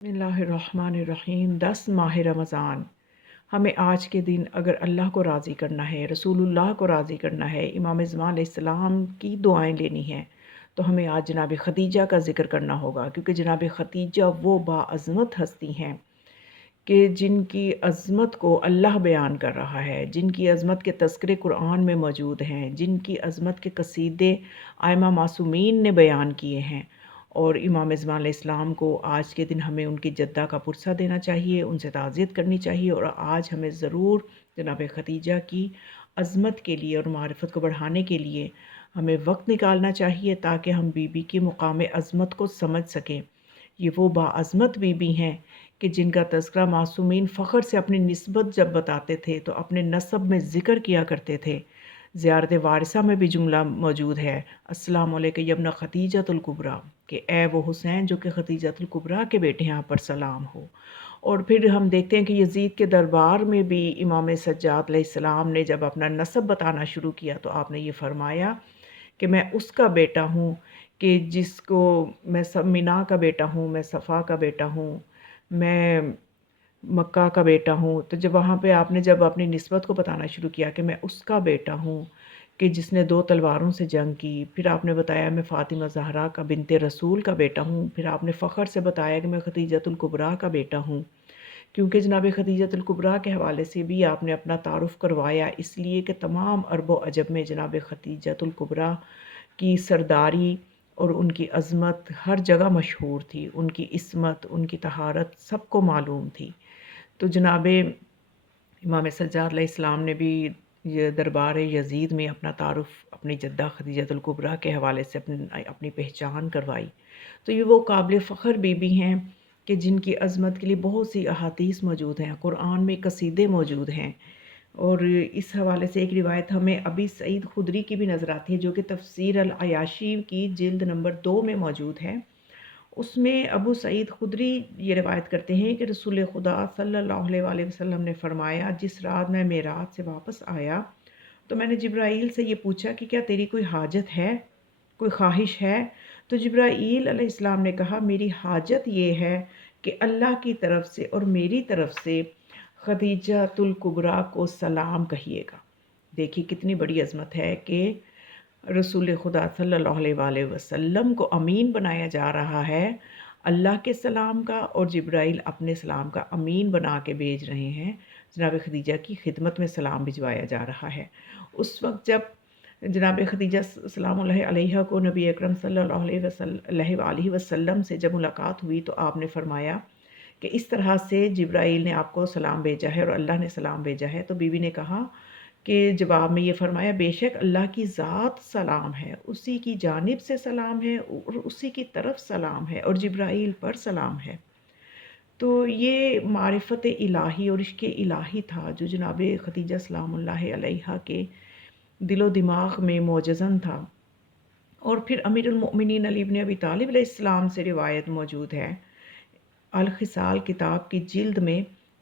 बिस्मिल्लाहिर्रहमानिर्रहीम। 10 माह रमज़ान। हमें आज के दिन अगर अल्लाह को राज़ी करना है, रसूलुल्लाह को राज़ी करना है, इमाम ज़मान अलैहिस्सलाम की दुआएं लेनी हैं, तो हमें आज जनाब खदीजा का ज़िक्र करना होगा, क्योंकि जनाब खदीजा वो बाअज़मत हस्ती हैं कि जिनकी अज़मत को अल्लाह बयान कर रहा है, जिनकी अज़मत के तज़किरे कुरान में मौजूद हैं, जिनकी अज़मत के कसीदे आइमा मासूमीन ने बयान किए हैं। और इमाम ज़मान अलैहिस्सलाम को आज के दिन हमें उनकी जद्दा का पुरसा देना चाहिए, उनसे ताज़ियत करनी चाहिए, और आज हमें ज़रूर जनाब खदीजा की अज़मत के लिए और मारिफ़त को बढ़ाने के लिए हमें वक्त निकालना चाहिए, ताकि हम बीबी के मुकाम अज़मत को समझ सकें। ये वो बाअज़मत बीबी हैं कि जिनका तज़किरा मासूमीन फ़ख्र से अपनी निस्बत जब बताते थे तो अपने नस्ब में ज़िक्र किया करते थे। ज़ियारत वारिसा में भी जुमला मौजूद है, अस्सलामु अलैका यब्न खदीजतुल कुबरा, कि ए वो हुसैन जो कि खदीजतुल कुबरा के बेटे हैं, आप पर सलाम हो। और फिर हम देखते हैं कि यज़ीद के दरबार में भी इमाम सज्जाद अलैहिस्सलाम ने जब अपना नस्ब बताना शुरू किया तो आपने ये फ़रमाया कि मैं उसका बेटा हूँ कि जिसको मैं सब मिना का बेटा हूँ, मैं सफ़ा का बेटा हूँ, मैं मक्का का बेटा हूँ। तो जब वहाँ पे आपने जब अपनी निस्बत को बताना शुरू किया कि मैं उसका बेटा हूँ कि जिसने 2 तलवारों से जंग की, फिर आपने बताया मैं फ़ातिमा ज़हरा का बिन्ते रसूल का बेटा हूँ, फिर आपने फ़ख्र से बताया कि मैं खदीजतुल कुबरा का बेटा हूँ। क्योंकि जनाब खदीजतुल कुबरा के हवाले से भी आपने अपना तारुफ़ करवाया, इसलिए कि तमाम अरब व अजम में जनाब खदीजतुल कुबरा की सरदारी और उनकी अज़मत हर जगह मशहूर थी, उनकी इस्मत, उनकी तहारत सबको मालूम थी। तो जनाब इमाम सज्जाद अलैहिस्सलाम ने भी ये दरबार यज़ीद में अपना तारुफ़ अपनी जद्दा खदीजतुल कुबरा के हवाले से अपनी पहचान करवाई। तो ये वो काबिल फ़ख्र बीबी हैं कि जिनकी अज़मत के लिए बहुत सी अहादीस मौजूद हैं, कुरान में कसीदे मौजूद हैं। और इस हवाले से एक रिवायत हमें अबी सईद खुदरी की भी नज़र आती है, जो कि तफ़सीर अल अयाशी की जिल्द नंबर 2 में मौजूद है। उसमें अबू सईद खुदरी ये रिवायत करते हैं कि रसूल खुदा सल्लल्लाहु अलैहि वसल्लम ने फ़रमाया, जिस रात मैं मेराज से वापस आया तो मैंने जिब्राईल से ये पूछा कि क्या तेरी कोई हाजत है, कोई ख्वाहिश है? तो जिब्राईल अलैहिस्सलाम ने कहा, मेरी हाजत ये है कि अल्लाह की तरफ से और मेरी तरफ से खदीजतुल कुबरा को सलाम कहिएगा। देखिए कितनी बड़ी अज़मत है कि रसूल खुदा सल्लल्लाहु अलैहि वसल्लम को अमीन बनाया जा रहा है अल्लाह के सलाम का, और जिब्राईल अपने सलाम का अमीन बना के भेज रहे हैं, जनाब खदीजा की खिदमत में सलाम भिजवाया जा रहा है। उस वक़्त जब जनाब खदीजा सलामुल्लाहि अलैहा को नबी अकरम सल्लल्लाहु अलैहि वसल्लम से जब मुलाकात हुई तो आपने फ़रमाया कि इस तरह से जिब्राईल ने आपको सलाम भेजा है और अल्लाह ने सलाम भेजा है। तो बीवी ने कहा कि जवाब में ये फ़रमाया, बेशक अल्लाह की ज़ात सलाम है, उसी की जानिब से सलाम है और उसी की तरफ सलाम है और जिब्राईल पर सलाम है। तो ये मारिफ़त इलाही और इश्क़ इलाही था जो जनाब खदीजा सलामुल्लाहि अलैहा के दिलो दिमाग में मौजज़न था। और फिर अमीरुल मोमिनीन अली इब्न अबी तालिब अलैहिस्सलाम से रिवायत मौजूद है। अल खिसाल किताब की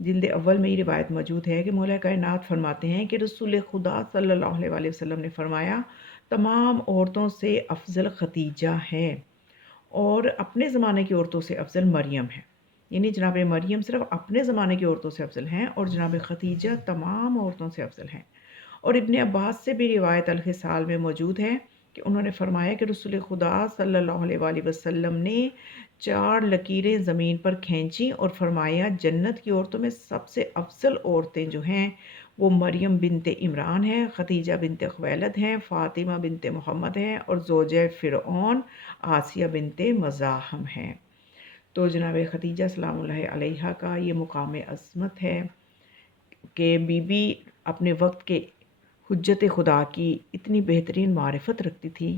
जिल्द अव्वल में ये रिवायत मौजूद है कि मौला कायनात फरमाते हैं कि रसूल खुदा सल्लल्लाहु अलैहि वसल्लम ने फरमाया, तमाम औरतों से अफ़ज़ल खदीजा है और अपने ज़माने की औरतों से अफ़ज़ल मरियम है। यानी जनाब मरियम सिर्फ़ अपने ज़माने की औरतों से अफ़ज़ल हैं और जनाब खदीजा तमाम औरतों से अफ़ज़ल हैं। और इब्न अब्बास से भी रिवायत अल खिसाल में मौजूद है कि उन्होंने फरमाया कि रसूल खुदा सल्लल्लाहु अलैहि वसल्लम ने 4 लकीरें ज़मीन पर खींची और फरमाया, जन्नत की औरतों में सबसे अफ़ज़ल औरतें जो हैं वो मरियम बिनते इमरान हैं, खदीजा बिनते खुवैलद हैं, फ़ातिमा बिनते मोहम्मद हैं और ज़ौजे फ़िरऔन आसिया बिनते मज़ाहम हैं। तो जनाब खदीजा सलामुल्लाहि अलैहा का ये मुकाम अज़मत है कि बीबी अपने वक्त के हुज्जत खुदा की इतनी बेहतरीन मारिफत रखती थी।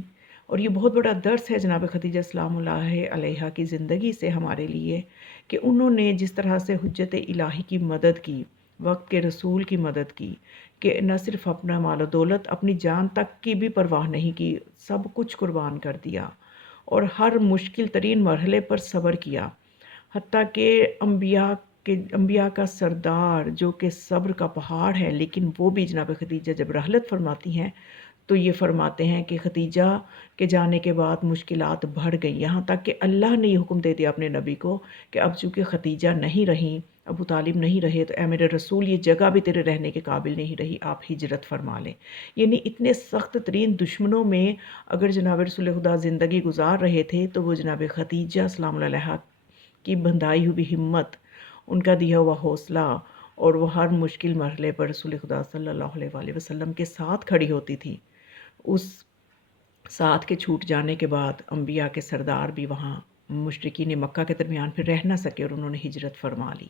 और ये बहुत बड़ा दर्स है जनाब खदीजा सलामुल्लाहि अलैहा की ज़िंदगी से हमारे लिए कि उन्होंने जिस तरह से हुज्जत इलाही की मदद की, वक्त के रसूल की मदद की, कि न सिर्फ़ अपना माल दौलत, अपनी जान तक की भी परवाह नहीं की, सब कुछ कुर्बान कर दिया और हर मुश्किल तरीन मरहले पर सब्र किया। हत्ता कि अम्बिया का सरदार जो कि सब्र का पहाड़ है, लेकिन वो भी जनाब खदीजा जब रहलत फरमाती हैं تو یہ فرماتے ہیں کہ ختیجہ کے جانے کے بعد مشکلات بڑھ گئیں، یہاں تک کہ اللہ نے یہ حکم دے دیا اپنے نبی کو کہ اب چونکہ ختیجہ نہیں رہیں، ابو طالب نہیں رہے، تو اے میرے رسول یہ جگہ بھی تیرے رہنے کے قابل نہیں رہی، آپ ہجرت فرما لیں۔ یعنی اتنے سخت ترین دشمنوں میں اگر جناب رسول خدا زندگی گزار رہے تھے تو وہ جناب ختیجہ سلام اللہ علیہا کی بندھائی ہوئی ہمت، ان کا دیا ہوا حوصلہ، اور وہ ہر مشکل مرحلے پر رسول خدا صلی اللہ علیہ وآلہ وسلم کے ساتھ کھڑی ہوتی تھی۔ اس ساتھ کے چھوٹ جانے کے بعد انبیاء کے سردار بھی وہاں مشرکین مکہ کے درمیان پھر رہ نہ سکے اور انہوں نے ہجرت فرما لی۔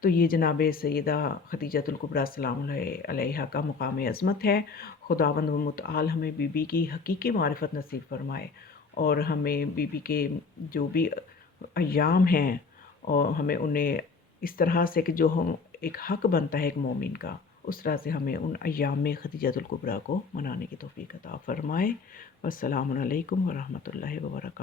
تو یہ جناب سیدہ خدیجۃ الکبریٰ سلام اللہ علیہا کا مقام عظمت ہے۔ خداوند و متعال ہمیں بی بی کی حقیقی معرفت نصیب فرمائے، اور ہمیں بی بی کے جو بھی ایام ہیں اور ہمیں انہیں اس طرح سے کہ جو ہم ایک حق بنتا ہے ایک مومن کا، اس طرح سے ہمیں ان ایام میں خدیجۃ الکبریٰ کو منانے کی توفیق عطا فرمائے۔ والسلام علیکم ورحمۃ اللہ وبرکاتہ۔